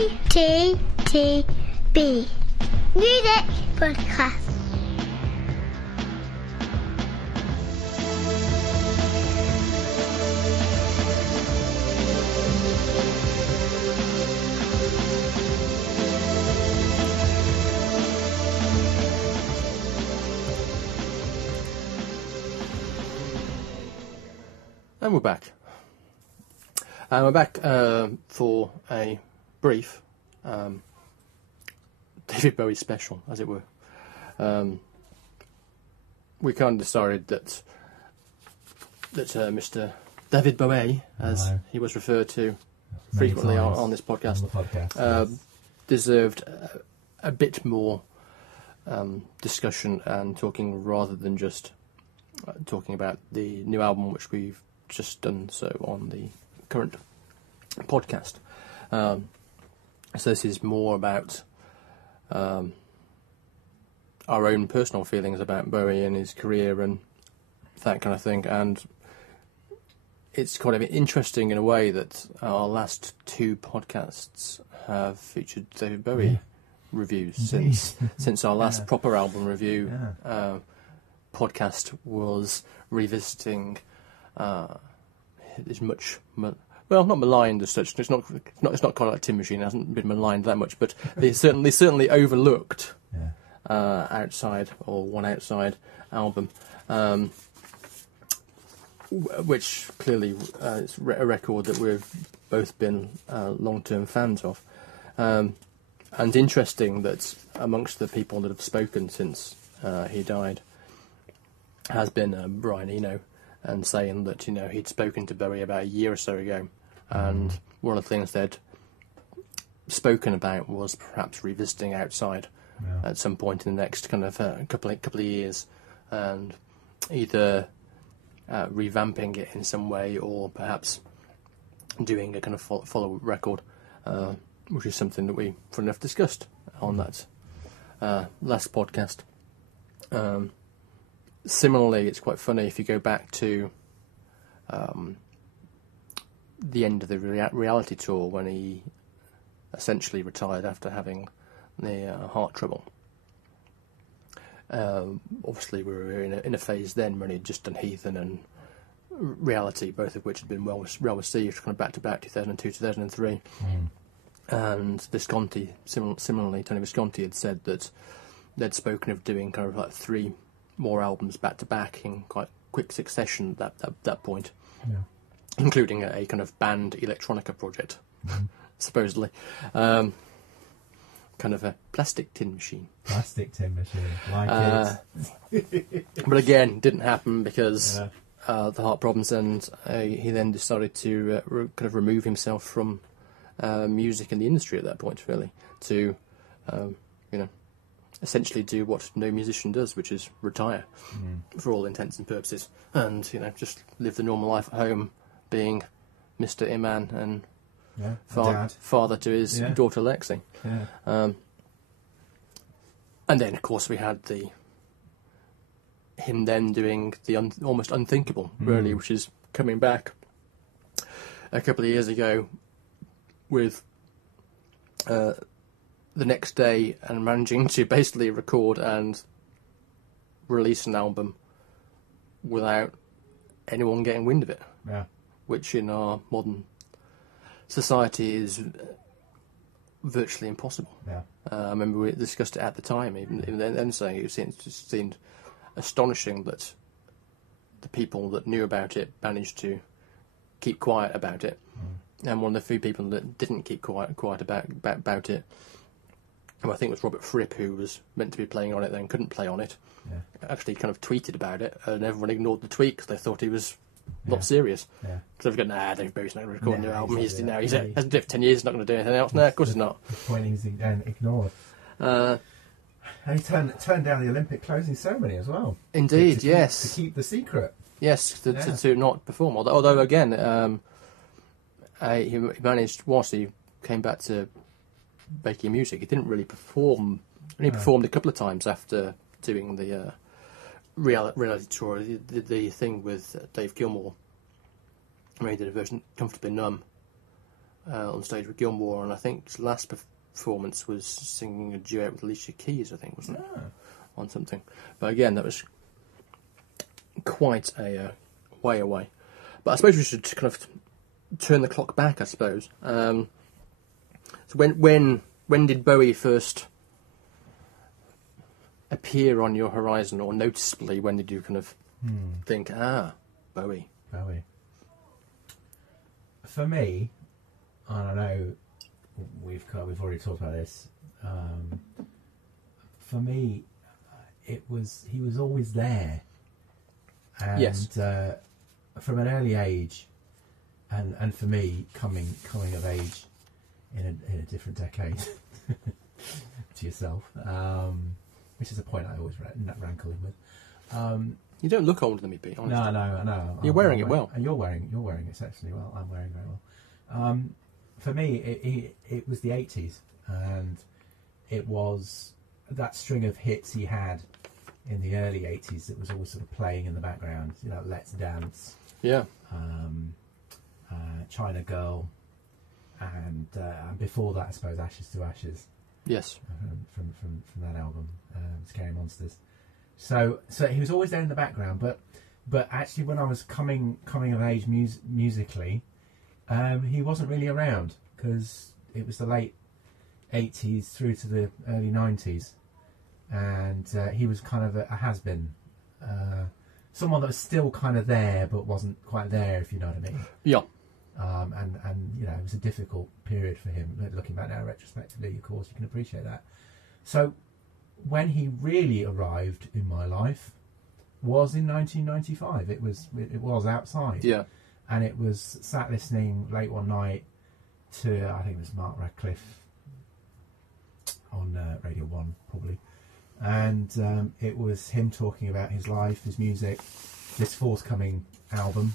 MUTTB Music Podcast. And we're back. We're back for a brief David Bowie special, as it were. We kind of decided that Mr. David Bowie, as he was referred to frequently on this podcast, deserved a bit more discussion and talking rather than just talking about the new album, which we've just done so on the current podcast. So this is more about our own personal feelings about Bowie and his career and that kind of thing. And it's kind of interesting in a way that our last two podcasts have featured David Bowie reviews since our last proper album review podcast was revisiting is much not maligned as such. It's not kind of like Tin Machine. It hasn't been maligned that much, but they certainly overlooked Outside, or One Outside album, which clearly is a record that we've both been long-term fans of, and interesting that amongst the people that have spoken since he died has been Brian Eno, and saying that he'd spoken to Bowie about a year or so ago, and one of the things they'd spoken about was perhaps revisiting Outside at some point in the next kind of couple of years, and either revamping it in some way or perhaps doing a kind of follow-up record, which is something that we, funny enough, discussed on that last podcast. Similarly, it's quite funny if you go back to the end of the reality tour when he essentially retired after having the heart trouble. Obviously, we were in a phase then when he'd just done Heathen and Reality, both of which had been well received, kind of back to back, 2002, 2003. And Visconti, similarly, Tony Visconti had said that they'd spoken of doing kind of like 3 more albums back to back in quite quick succession at that point, including a kind of band electronica project, supposedly, kind of a plastic tin machine, like it. But again, didn't happen because the heart problems, and he then decided to kind of remove himself from music in the industry at that point, really, to essentially do what no musician does, which is retire for all intents and purposes, and just live the normal life at home, being Mr. Iman and father to his daughter Lexi. And then, of course, we had him then doing the almost unthinkable, really, which is coming back a couple of years ago with The Next Day, and managing to basically record and release an album without anyone getting wind of it, which in our modern society is virtually impossible. I remember we discussed it at the time, even then saying it seemed astonishing that the people that knew about it managed to keep quiet about it, and one of the few people that didn't keep quiet about it, who I think was Robert Fripp, who was meant to be playing on it then couldn't play on it, actually kind of tweeted about it, and everyone ignored the tweet because they thought he was not serious. So they've got, David Bowie's not going to record a new album. He's hasn't done it for 10 years, he's not going to do anything else. No, of course he's not. The point is ignored. And he turned down the Olympic closing ceremony as well. Indeed, to keep the secret. Yes, to not perform. Although again, he managed, whilst he came back to making music, he didn't really perform. He performed a couple of times after doing the reality tour. He did the thing with Dave Gilmour, where he did a version, Comfortably Numb, on stage with Gilmore, and I think his last performance was singing a duet with Alicia Keys, I think, wasn't it? On something. But again, that was quite a way away. But I suppose we should kind of turn the clock back, I suppose. So when did Bowie first appear on your horizon, or noticeably, when did you kind of think, Bowie? Bowie. For me, I don't know, we've already talked about this. For me, he was always there, and yes. From an early age, and for me, coming of age in a different decade to yourself, which is a point I always rankle him with. You don't look older than me, Pete, honestly. No. You're wearing it well. And you're wearing it exceptionally well. I'm wearing it very well. For me, it was the 80s, and it was that string of hits he had in the early 80s that was always sort of playing in the background. You know, Let's Dance, China Girl, and before that, I suppose, Ashes to Ashes. Yes. From that album, Scary Monsters. So he was always there in the background, but actually when I was coming of age musically, he wasn't really around, because it was the late 80s through to the early 90s, and he was kind of a has-been, someone that was still kind of there but wasn't quite there, if you know what I mean. Yeah. And you know, it was a difficult period for him. Looking back now retrospectively, of course, you can appreciate that. So when he really arrived in my life was in 1995. It was outside. Yeah. And it was sat listening late one night to, I think it was Mark Radcliffe on Radio 1, probably. And it was him talking about his life, his music, this forthcoming album.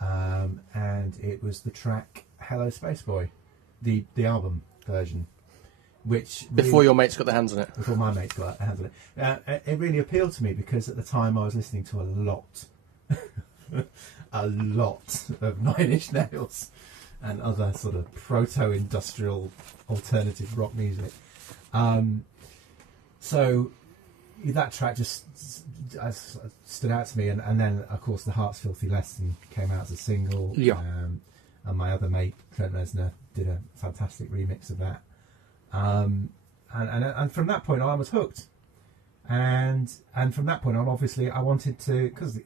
And it was the track Hello Space Boy, the album version. Which before really, your mates got their hands on it. Before my mates got their hands on it. It really appealed to me because at the time I was listening to a lot of Nine Inch Nails and other sort of proto-industrial alternative rock music. So that track just stood out to me, and then of course the Heart's Filthy Lesson came out as a single. Yeah. And my other mate Trent Reznor did a fantastic remix of that. And from that point on I was hooked, and from that point on obviously I wanted to, because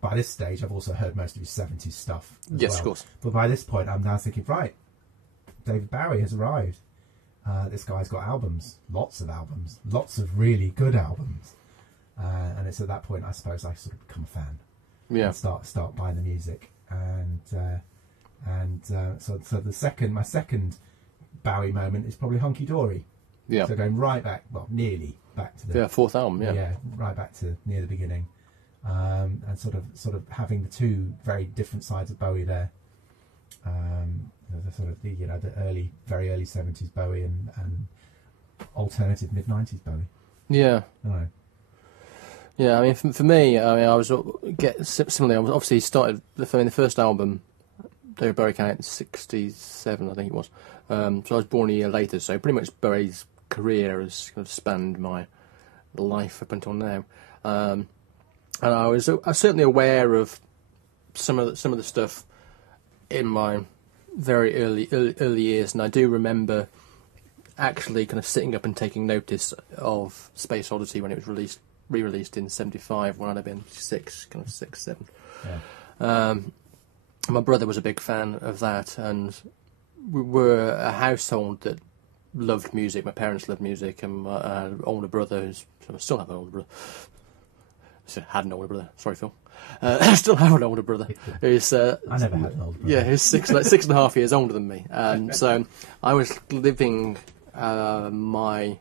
by this stage I've also heard most of his 70s stuff as yes well. Of course, but by this point I'm now thinking, right, David Bowie has arrived. This guy's got albums, lots of really good albums, and it's at that point I suppose I sort of become a fan. Yeah. And start buying the music, and so my second Bowie moment is probably Hunky Dory. Yeah. So going right back, nearly back to the fourth album. Yeah. Yeah, right back to near the beginning, and sort of having the two very different sides of Bowie there. The sort of the very early 70s Bowie and alternative mid 90s Bowie. Yeah. Right. Yeah, I mean, for me, I was similarly. I was obviously started the first album. David Bowie came out in '67, I think it was. So I was born a year later. So pretty much Bowie's career has kind of spanned my life up until now. And I was certainly aware of some of the stuff in my very early years, and I do remember actually kind of sitting up and taking notice of Space Oddity when it was re-released in '75, when I'd have been 6, 7. Yeah. My brother was a big fan of that, and we were a household that loved music. My parents loved music, and my older brother, I still have an older brother. I had an older brother. Sorry, Phil. I still have an older brother. Who's I never had an older brother. Yeah, who's 6.5 years older than me. So I was living my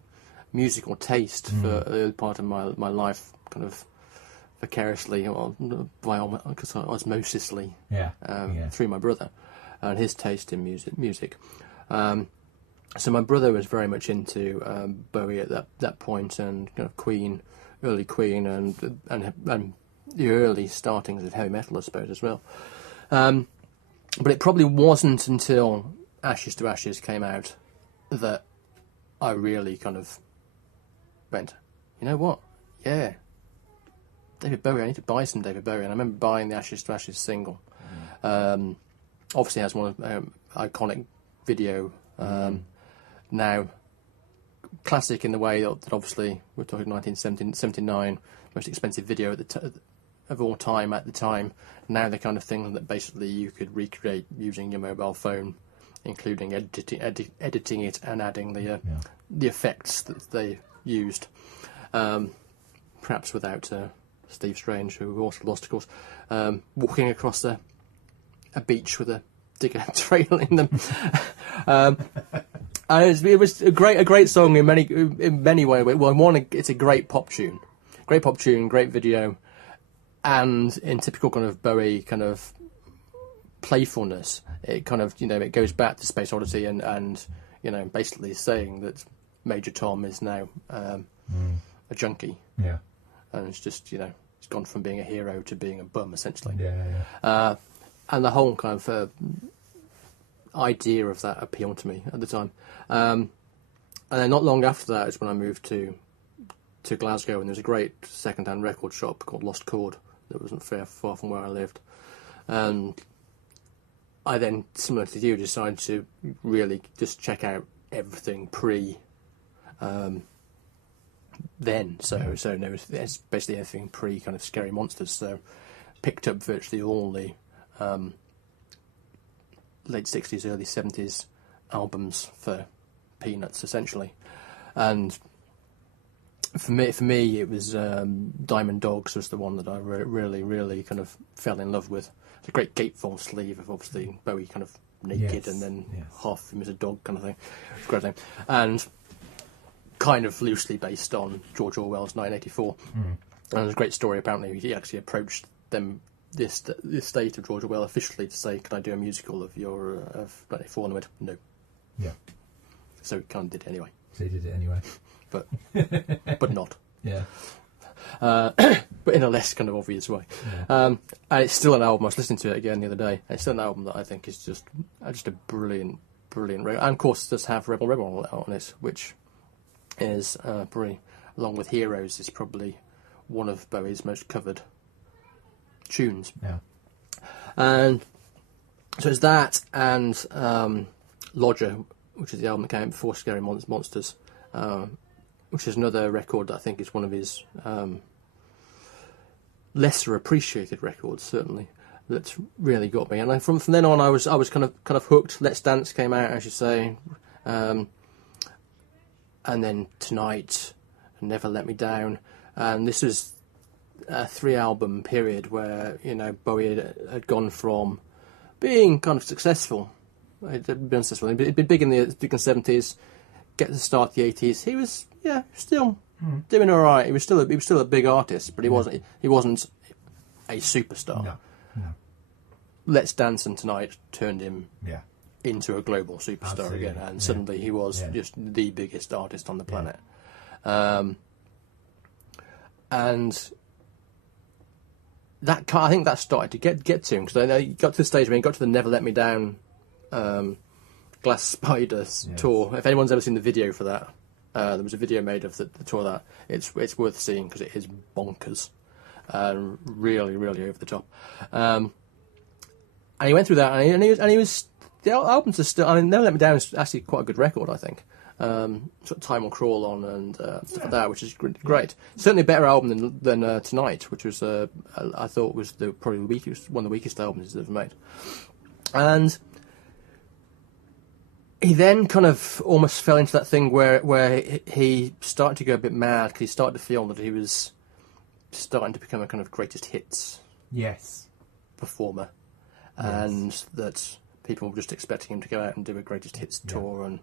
musical taste for the early part of my life, kind of vicariously or by osmosisly, through my brother and his taste in music. So my brother was very much into Bowie at that point, and kind of Queen, early Queen, and the early startings of heavy metal, I suppose, as well. And But it probably wasn't until Ashes to Ashes came out that I really kind of went, you know what? Yeah, David Bowie. I need to buy some David Bowie. And I remember buying the Ashes to Ashes single. Obviously, it has one iconic video. Now, classic in the way that obviously we're talking 1979, most expensive video of all time at the time. Now the kind of thing that basically you could recreate using your mobile phone, including editing it and adding the effects that they used. Perhaps without Steve Strange, who we also lost, of course, walking across a beach with a digger trailing them. And it was a great song in many ways. Well, it's a great pop tune, great video, and in typical kind of Bowie kind of playfulness, it kind of it goes back to Space Oddity and basically saying that Major Tom is now a junkie. Yeah, and it's just he's gone from being a hero to being a bum essentially. And the whole kind of idea of that appealed to me at the time. And then not long after that is when I moved to Glasgow, and there's a great second-hand record shop called Lost Chord that wasn't far from where I lived. And I then, similar to you, decided to really just check out everything then. So there was basically everything pre kind of Scary Monsters. So picked up virtually all the late 60s, early 70s albums for peanuts, essentially. And for me, it was Diamond Dogs was the one that I really kind of fell in love with. It's a great gatefold sleeve of obviously Bowie kind of naked and then half of him as a dog kind of thing. It's a great thing. And kind of loosely based on George Orwell's 1984. And there's a great story, apparently he actually approached them, the estate of George Orwell, officially to say, can I do a musical of 1984? And they went, no. Yeah. So he kind of did it anyway. So he did it anyway. But not. Yeah. But in a less kind of obvious way. Yeah. And it's still an album. I was listening to it again the other day. It's still an album that I think is just a brilliant record. And of course, it does have Rebel Rebel on it, which is probably, along with Heroes, is probably one of Bowie's most covered tunes. Yeah. And so it's that and Lodger, which is the album that came out before Scary Monsters, which is another record that I think is one of his lesser appreciated records, certainly, that's really got me. And then from then on, I was kind of hooked. Let's Dance came out, as you say, and then Tonight, and Never Let Me Down, and this was a 3-album period where Bowie had gone from being kind of successful. He'd been successful. He'd been big in the 70s. Get to the start of the 80s. He was still doing all right. He was still a big artist, but he wasn't a superstar. No. Let's Dance and Tonight turned him into a global superstar again, and suddenly he was just the biggest artist on the planet. And that I think that started to get to him, because he got to the stage when he got to the Never Let Me Down Glass Spiders tour. If anyone's ever seen the video for that, there was a video made of the tour of that. It's worth seeing because it is bonkers, really over the top. And he went through that, and he was the albums are still. I mean, Never Let Me Down is actually quite a good record, I think. Sort of Time Will Crawl on and stuff like that, which is great. Certainly a better album than Tonight, which was I thought was probably one of the weakest albums he's ever made. And he then kind of almost fell into that thing where he started to go a bit mad, because he started to feel that he was starting to become a kind of greatest hits performer, and that people were just expecting him to go out and do a greatest hits tour, and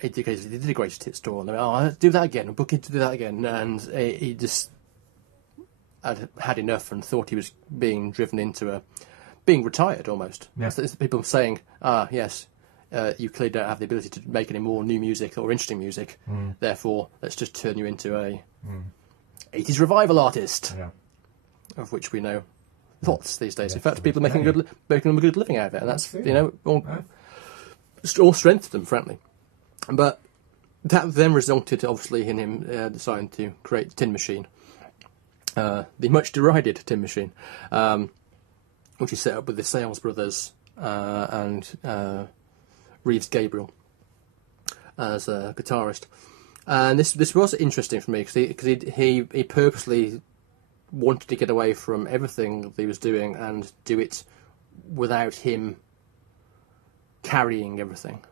he did a greatest hits tour, and they went, let's do that again, book him to do that again, and he just had enough and thought he was being driven into being retired almost. It's people saying, yes, you clearly don't have the ability to make any more new music or interesting music, therefore let's just turn you into a 80s revival artist, of which we know lots these days. In fact, people are making them a good living out of it, and that's all strength to them, frankly. But that then resulted, obviously, in him deciding to create the Tin Machine, the much derided Tin Machine, which he set up with the Sales Brothers and Reeves Gabriel as a guitarist. And this was interesting for me because he purposely wanted to get away from everything that he was doing and do it without him carrying everything.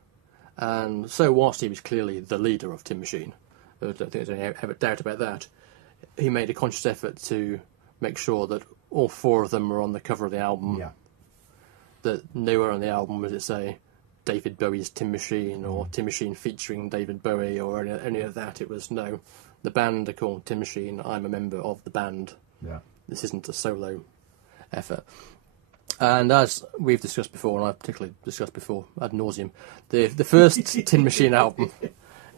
And so whilst he was clearly the leader of Tin Machine, I don't think there's any doubt about that, he made a conscious effort to make sure that all four of them were on the cover of the album. Yeah. That nowhere on the album was it say David Bowie's Tin Machine or Tin Machine featuring David Bowie or any of that. It was no, the band are called Tin Machine. I'm a member of the band. Yeah. This isn't a solo effort. And as we've discussed before, and I've particularly discussed before ad nauseum, the first Tin Machine album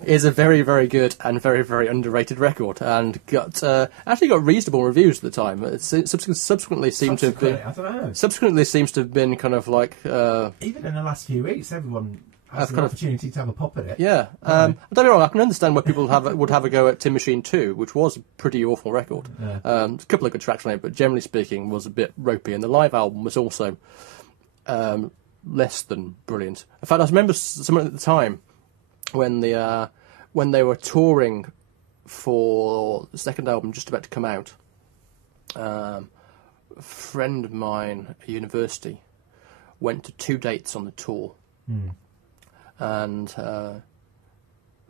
is a very, very good and very, very underrated record, and actually got reasonable reviews at the time. It subsequently seems to have been kind of like even in the last few weeks, everyone has an opportunity to have a pop at it. Yeah, don't get me wrong. I can understand why people would have a go at Tin Machine 2, which was a pretty awful record. Yeah. A couple of good tracks on it, but generally speaking, was a bit ropey. And the live album was also less than brilliant. In fact, I remember someone at the time when they were touring for the second album just about to come out. A friend of mine at university went to 2 dates on the tour. And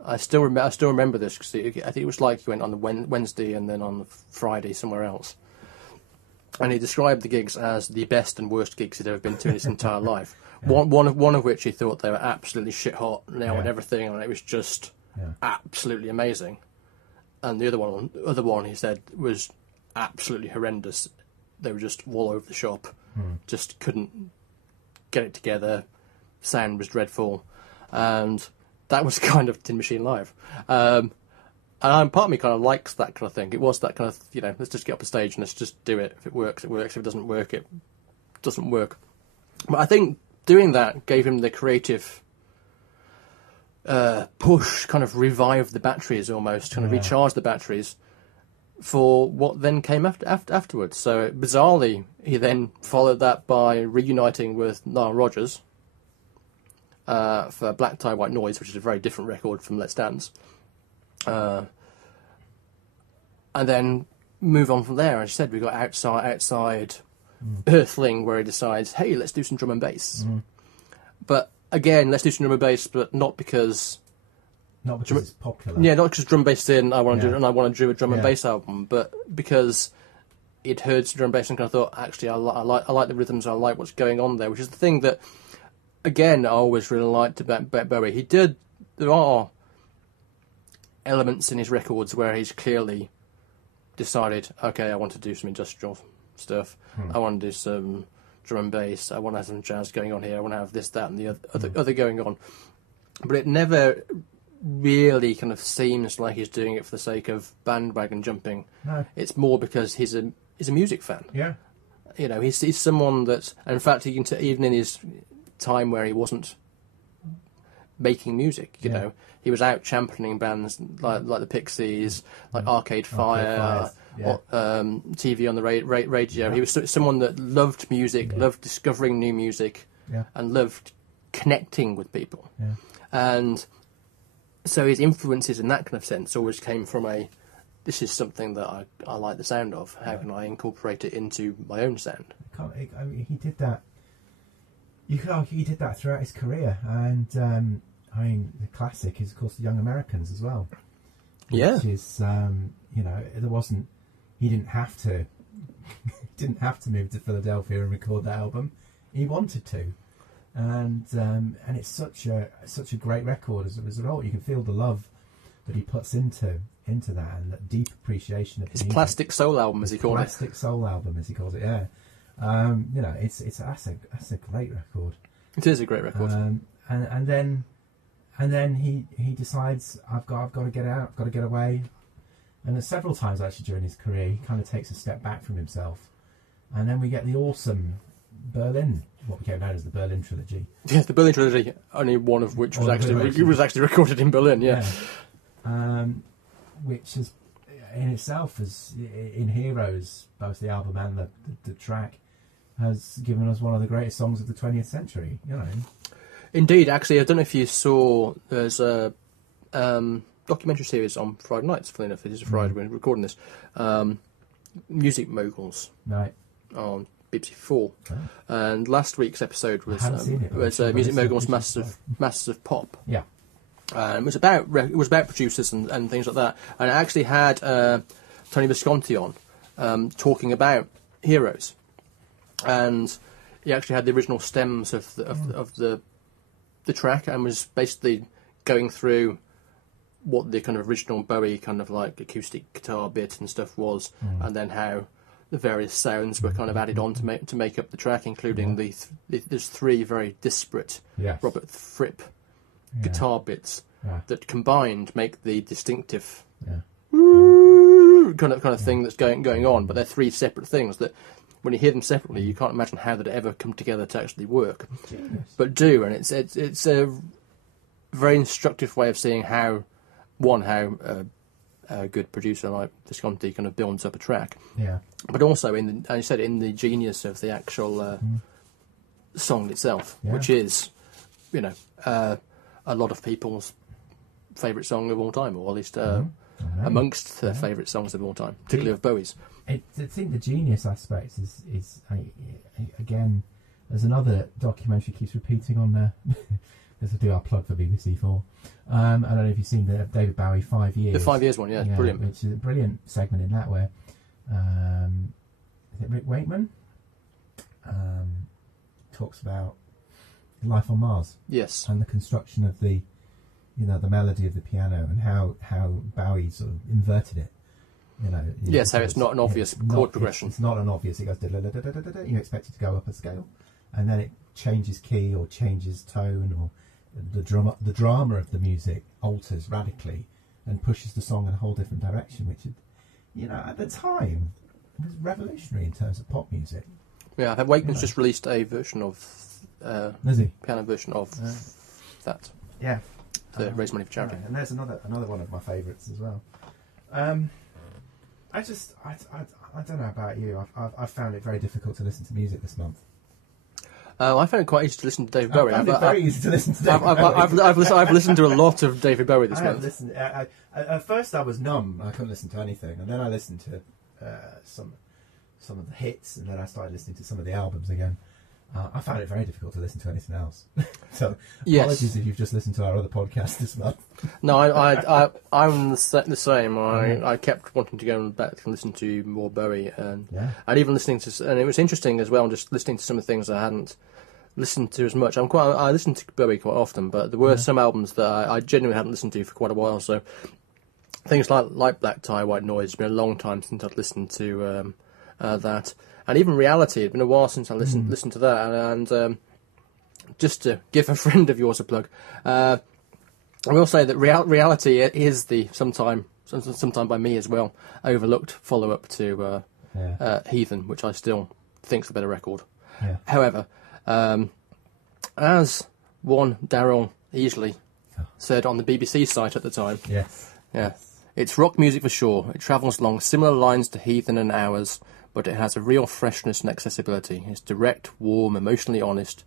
I still remember this because I think it was like he went on the Wednesday and then on the Friday somewhere else, and he described the gigs as the best and worst gigs he'd ever been to in his entire life. Yeah. One of which he thought they were absolutely shit hot now and everything, and it was just absolutely amazing. And the other one he said was absolutely horrendous. They were just all over the shop, just couldn't get it together. Sound was dreadful. And that was kind of Tin Machine Live. And part of me kind of likes that kind of thing. It was that kind of, let's just get up the stage and let's just do it. If it works, it works. If it doesn't work, it doesn't work. But I think doing that gave him the creative push, kind of revive the batteries almost, kind of recharge the batteries for what then came afterwards. So bizarrely, he then followed that by reuniting with Nile Rodgers, for Black Tie, White Noise, which is a very different record from Let's Dance. And then move on from there. As I said, we got outside Earthling, where he decides, hey, let's do some drum and bass. But again, let's do some drum and bass, but not because it's popular. Yeah, not because drum and bass in. I want to do a drum and bass album, but because it heard some drum and bass and kind of thought, actually, I like the rhythms. I like what's going on there, which is the thing that, again, I always really liked about Bowie. There are elements in his records where he's clearly decided, okay, I want to do some industrial stuff. I want to do some drum and bass. I want to have some jazz going on here. I want to have this, that, and the other going on. But it never really kind of seems like he's doing it for the sake of bandwagon jumping. No. It's more because he's a music fan. Yeah. He's someone that, and in fact, he can even in his time where he wasn't making music, he was out championing bands like the Pixies, like Arcade Fire, TV on the radio. He was someone that loved music, loved discovering new music, and loved connecting with people. And so his influences in that kind of sense always came from this is something that I like the sound of. How can I incorporate it into my own sound? He did that. You could argue he did that throughout his career, and the classic is, of course, the Young Americans as well. Which is, there wasn't. He didn't have to. Didn't have to move to Philadelphia and record that album. He wanted to, and it's such a great record as a result. You can feel the love that he puts into that, and that deep appreciation of his plastic soul album, as he called it. Plastic soul album, as he calls it. Yeah. That's a great record. It is a great record. And then he decides, I've got to get out, I've got to get away. And several times actually during his career, he kind of takes a step back from himself And then we get the awesome Berlin, what became known as the Berlin trilogy. Yes, the Berlin trilogy, only one of which was actually recorded in Berlin. Yeah. Which is in itself, as in Heroes, both the album and the track, has given us one of the greatest songs of the 20th century. You know. Indeed, actually, I don't know if you saw. There's a documentary series on Friday nights. Funny enough, it is a Friday when we're recording this. Music Moguls. Right. On BBC4, and last week's episode was Music Moguls Masters of Pop. Yeah. It was about producers and things like that, and it actually had Tony Visconti on talking about Heroes, and he actually had the original stems of the track, and was basically going through what the kind of original Bowie kind of like acoustic guitar bit and stuff was, and then how the various sounds were kind of added on to make up the track, including there's three very disparate Robert Fripp guitar bits that combined make the distinctive kind of thing that's going on. But they're three separate things that, when you hear them separately, you can't imagine how they'd ever come together to actually work, but do. And it's a very instructive way of seeing how a good producer like Visconti kind of builds up a track. Yeah. But also in the genius of the actual song itself, which is, a lot of people's favourite song of all time, or at least amongst their favourite songs of all time, particularly of Bowie's. I think the genius aspect is again, there's another documentary keeps repeating on there. This will do our plug for BBC4. I don't know if you've seen the David Bowie 5 years. The 5 years one, brilliant. Which is a brilliant segment in that where is it Rick Wakeman talks about life on Mars. Yes. And the construction of the melody of the piano, and how Bowie sort of inverted it. Yes, how it's not an obvious chord progression. It's not an obvious. It goes da-da-da-da-da-da-da. You expect it to go up a scale, and then it changes key or changes tone, or the drama of the music alters radically and pushes the song in a whole different direction, which, at the time was revolutionary in terms of pop music. Yeah, Wakeman's just released a version of piano version of that. Yeah, to raise money for charity. Right. And there's another one of my favourites as well. I don't know about you. I've found it very difficult to listen to music this month. I found it quite easy to listen to David Bowie. Very easy to listen to David Bowie. I've listened to a lot of David Bowie this month. At first I was numb. I couldn't listen to anything, and then I listened to some of the hits, and then I started listening to some of the albums again. I found it very difficult to listen to anything else. So apologies if you've just listened to our other podcast this month. No, I'm the same. I kept wanting to go back and listen to more Bowie, and even listening to, and it was interesting as well, just listening to some of the things I hadn't listened to as much. I listen to Bowie quite often, but there were some albums that I genuinely hadn't listened to for quite a while. So things like Black Tie, White Noise. It's been a long time since I'd listened to that. And even Reality, it'd been a while since I listened to that. And just to give a friend of yours a plug, I will say that Reality is the sometime by me as well overlooked follow-up to Heathen, which I still think's a better record. Yeah. However, as one Daryl Easley said on the BBC site at the time, it's rock music for sure. It travels along similar lines to Heathen and Hours, but it has a real freshness and accessibility. It's direct, warm, emotionally honest,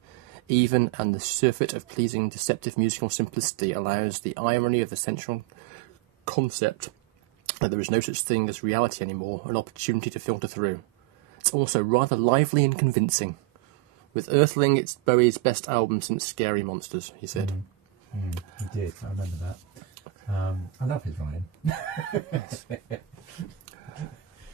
even, and the surfeit of pleasing, deceptive musical simplicity allows the irony of the central concept that there is no such thing as reality anymore an opportunity to filter through. It's also rather lively and convincing. With Earthling, it's Bowie's best album since Scary Monsters, he said. He did, I remember that. I love his writing.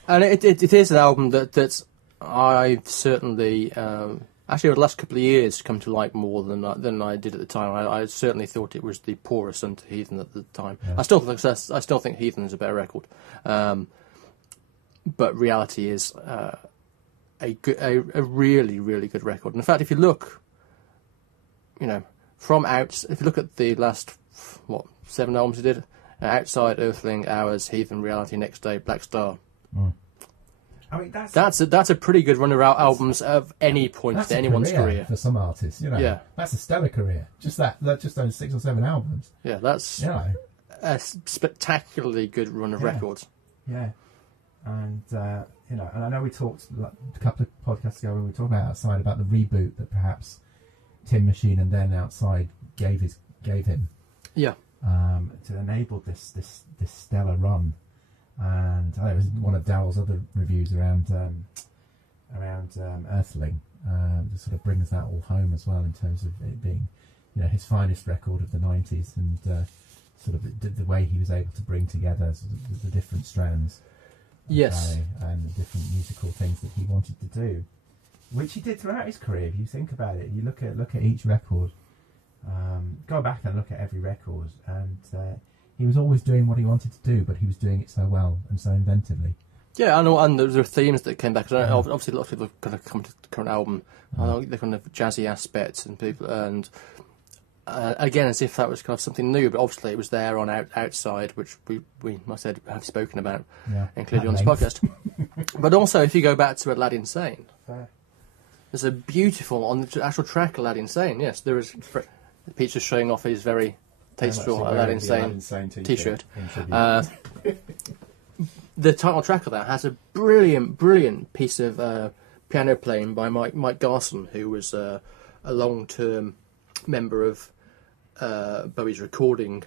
And it is an album that I've certainly, actually over the last couple of years, come to like more than I did at the time. I certainly thought it was the poorest unto Heathen at the time. Yeah. I still think Heathen is a better record, but Reality is a really, really good record. And in fact, if you look, if you look at the last 7 albums he did, Outside, Earthling, Hours, Heathen, Reality, Next Day, Black Star. I mean, that's a pretty good run of albums of any point in anyone's career for some artists. You know, yeah, that's a stellar career. Just just those 6 or 7 albums. Yeah, that's a spectacularly good run of records. Yeah, and and I know we talked a couple of podcasts ago when we talked about Outside about the reboot that perhaps Tin Machine and then Outside gave him. Yeah. To enable this stellar run. And it was one of Daryl's other reviews around Earthling. That sort of brings that all home as well in terms of it being, his finest record of the 90s, and sort of the way he was able to bring together sort of the different strands. Yes. And the different musical things that he wanted to do, which he did throughout his career. If you think about it, you look at each record. Go back and look at every record, and he was always doing what he wanted to do, but he was doing it so well and so inventively. Yeah, I know, and there were themes that came back. Obviously, a lot of people have kind of come to the current album. I know the kind of jazzy aspects and people, and again, as if that was kind of something new, but obviously it was there on Outside, which we I said have spoken about, including on this podcast. But also, if you go back to Aladdin Sane, there's a beautiful on the actual track Aladdin Sane. Yes, there is. Pete's just showing off his very tasteful Aladdin Sane t-shirt. The title track of that has a brilliant piece of piano playing by Mike Garson, who was a long-term member of Bowie's recording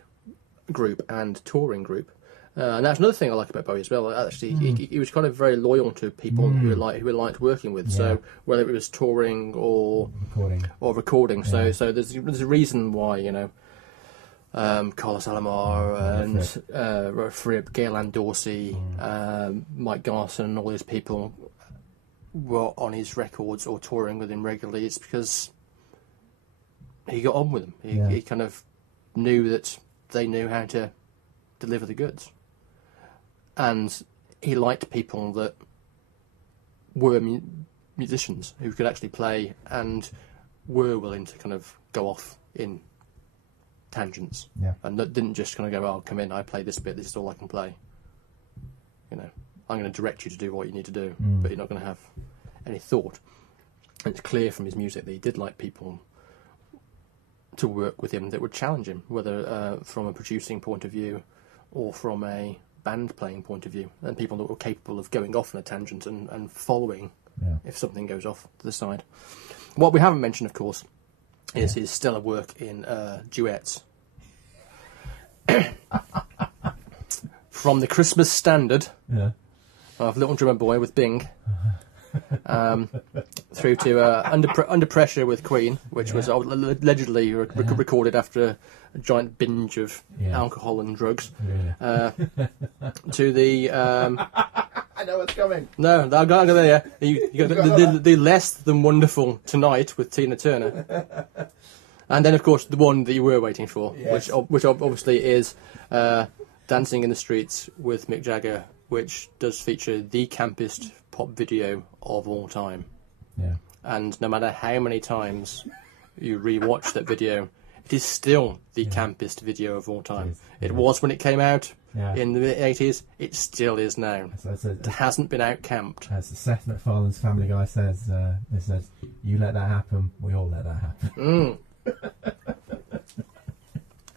group and touring group. And that's another thing I like about Bowie as well. Actually, he was kind of very loyal to people who he liked working with. Yeah. So whether it was touring or recording. Yeah. So there's a reason why Carlos Alomar and Fripp, Gail Dorsey, Mike Garson, and all these people were on his records or touring with him regularly. It's because he got on with them. He kind of knew that they knew how to deliver the goods. And he liked people that were musicians who could actually play and were willing to kind of go off in tangents. Yeah. And didn't just kind of go, "Oh, come in, I play this bit, this is all I can play. I'm going to direct you to do what you need to do, but you're not going to have any thought." And it's clear from his music that he did like people to work with him that would challenge him, whether from a producing point of view or from a band playing point of view, and people that were capable of going off on a tangent and following if something goes off to the side. What we haven't mentioned, of course, is his stellar work in duets. From the Christmas Standard of Little Drummer Boy with Bing, through to Under Pressure with Queen, which was allegedly recorded after a giant binge of alcohol and drugs. To the I know what's coming. No, I'll go there. You got the Less Than Wonderful Tonight with Tina Turner, and then of course the one that you were waiting for, which obviously is Dancing in the Streets with Mick Jagger, which does feature the campest pop video of all time. Yeah. And no matter how many times you rewatch that video, it is still the campest video of all time. It was when it came out in the 80s. It still is now. It hasn't been out-camped. As Seth MacFarlane's Family Guy says, "You let that happen, we all let that happen."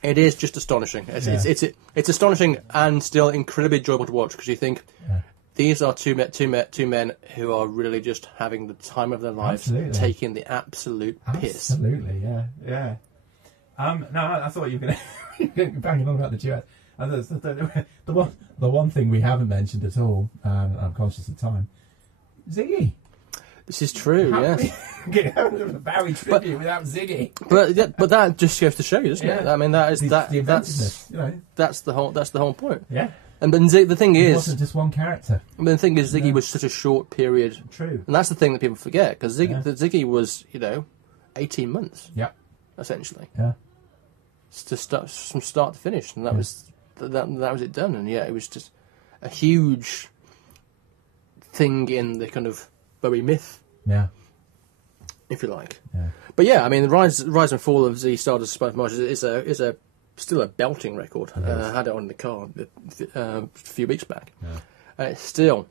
It is just astonishing. It's astonishing and still incredibly enjoyable to watch, because you think these are two men who are really just having the time of their lives, taking the absolute piss. Absolutely, yeah. No, I thought you were going to banging on about the duet. The one thing we haven't mentioned at all, I'm conscious of time, Ziggy. This is true, yes. Get out of a Bowie tribute without Ziggy. But that just goes to show you, doesn't it? I mean, that's the whole point. Yeah. And then the thing is, it wasn't just one character. And the thing is, Ziggy was such a short period. True. And that's the thing that people forget, because Ziggy was 18 months. Yeah. Essentially. Yeah. To start from start to finish, and that was it done. And it was just a huge thing in the kind of Bowie myth. Yeah. If you like. Yeah. But I mean, the rise and fall of Ziggy Stardust Spice March is still a belting record. I had it on the car a few weeks back. Yeah. And it's still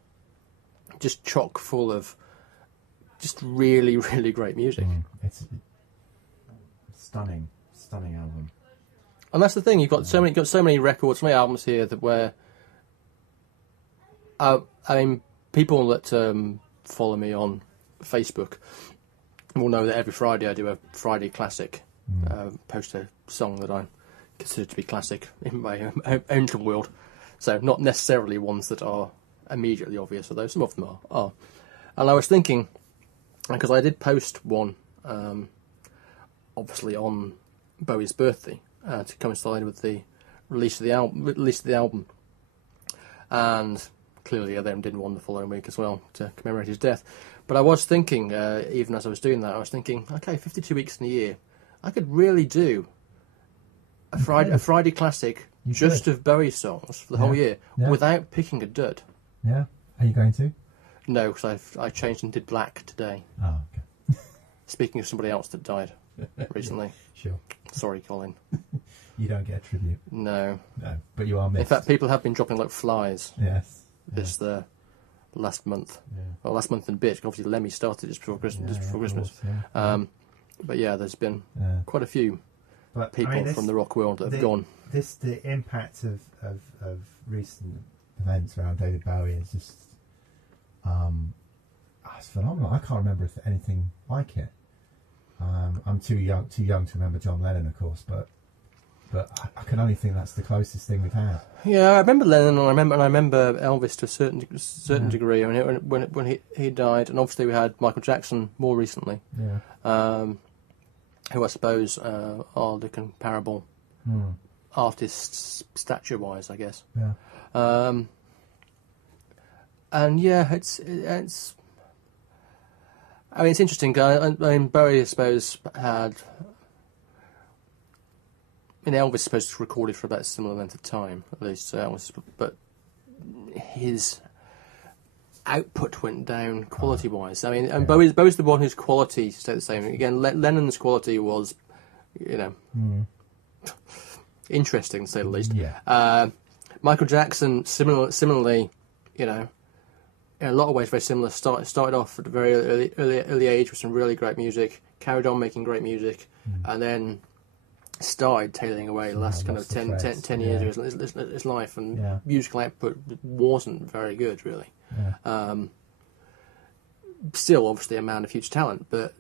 just chock full of just really, really great music. It's a stunning album. And that's the thing. You've got so many records, so many albums here that where I mean, people that follow me on Facebook will know that every Friday I do a Friday classic, post a song that I consider to be classic in my own little world. So not necessarily ones that are immediately obvious, although some of them are. And I was thinking, because I did post one, obviously on Bowie's birthday, to coincide with the release of the album, and clearly I then did one the following week as well to commemorate his death. But I was thinking, even as I was doing that, I was thinking, okay, 52 weeks in a year, I could really do a Friday classic of Bowie songs for the whole year without picking a dud. Yeah, are you going to? No, because I changed and did Black today. Oh, okay. Speaking of somebody else that died recently. Sure. Sorry, Colin. You don't get a tribute. No, but you are missed. In fact, people have been dropping like flies. Yes. The last month. Yeah. Well, last month and a bit. Obviously, Lemmy started just before Christmas. Course, yeah. But yeah, there's been quite a few people from the rock world that have gone. The impact of recent events around David Bowie is just it's phenomenal. I can't remember anything like it. I'm too young to remember John Lennon, of course, but I can only think that's the closest thing we've had. Yeah, I remember Lennon, and I remember Elvis to a certain degree. I mean, when he died, and obviously we had Michael Jackson more recently. Yeah. Who I suppose are the comparable artists stature-wise, I guess. Yeah. And yeah, it's. I mean, it's interesting. I mean, Bowie, I suppose, had. I mean, Elvis, I suppose, recorded for about a similar length of time, at least. But his output went down quality-wise. I mean, and Bowie's the one whose quality stayed the same. Again, Lennon's quality was, interesting to say the least. Yeah. Michael Jackson, similarly, in a lot of ways very similar. Started off at a very early age with some really great music, carried on making great music, and then started tailing away the last kind of 10 years of his life, and musical output wasn't very good, really. Yeah. Still, obviously, a man of huge talent, but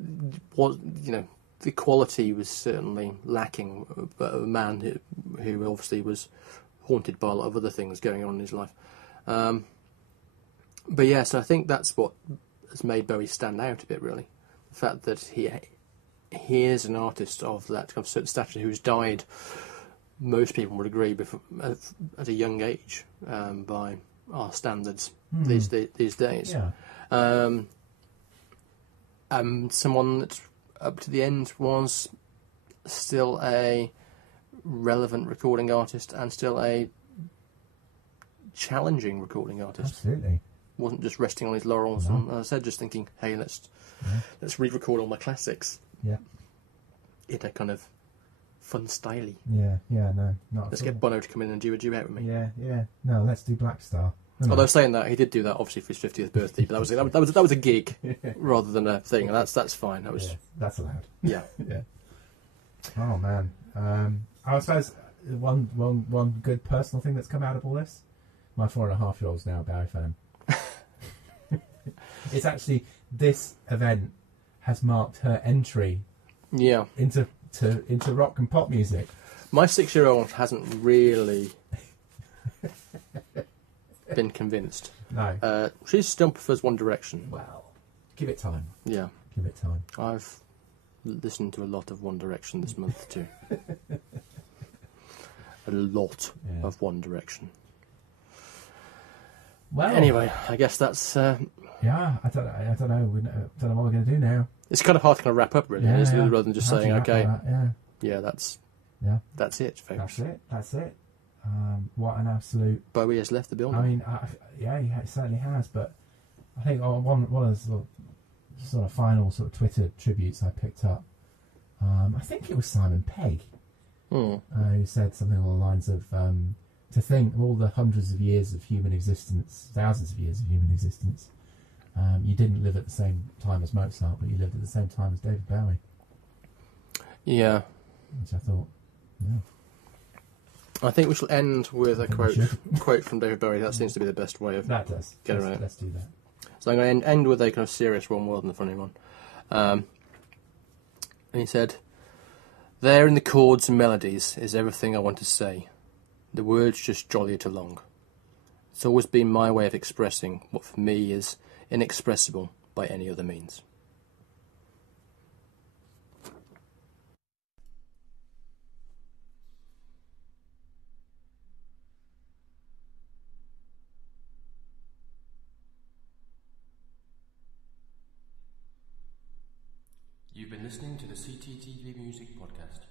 the quality was certainly lacking. But a man who obviously was haunted by a lot of other things going on in his life. But yeah, so I think that's what has made Bowie stand out a bit, really. The fact that he is an artist of that kind of certain stature who's died, most people would agree, at a young age, by our standards these days. Yeah. Someone that, up to the end, was still a relevant recording artist and still a challenging recording artist. Absolutely. Wasn't just resting on his laurels, and as I said, just thinking, hey, let's re-record all my classics. Yeah. In a kind of fun styley. Yeah, no, not. Let's get Bono to come in and do a duet with me. Yeah. No, let's do Black Star. Although saying that, he did do that obviously for his 50th birthday, but that was a gig rather than a thing, and that's fine. That's allowed. Yeah. Yeah. Oh man, I suppose one good personal thing that's come out of all this. My 4.5-year-old's now a Bowie fan. It's actually, this event has marked her entry. Yeah. Into rock and pop music. My 6-year-old hasn't really been convinced. No. She still prefers One Direction. Well, give it time. Yeah. Give it time. I've listened to a lot of One Direction this month too. A lot of One Direction. Well, anyway, I guess that's. I don't know. I don't know what we're going to do now. It's kind of hard to kind of wrap up, really, rather than just saying, okay, that's it, folks. That's it. What an absolute. Bowie has left the building. I mean, he certainly has. But I think one of the sort of final sort of Twitter tributes I picked up, I think it was Simon Pegg, who said something along the lines of, to think of all the hundreds of years of human existence, thousands of years of human existence, You didn't live at the same time as Mozart, but you lived at the same time as David Bowie. Yeah. Which I thought, yeah. I think we shall end with a quote from David Bowie. That seems to be the best way of getting around it. Let's do that. So I'm going to end with a kind of serious one more than the funny one. And he said, "There in the chords and melodies is everything I want to say. The words just jolly too long. It's always been my way of expressing what for me is inexpressible by any other means." You've been listening to the CTTV Music Podcast.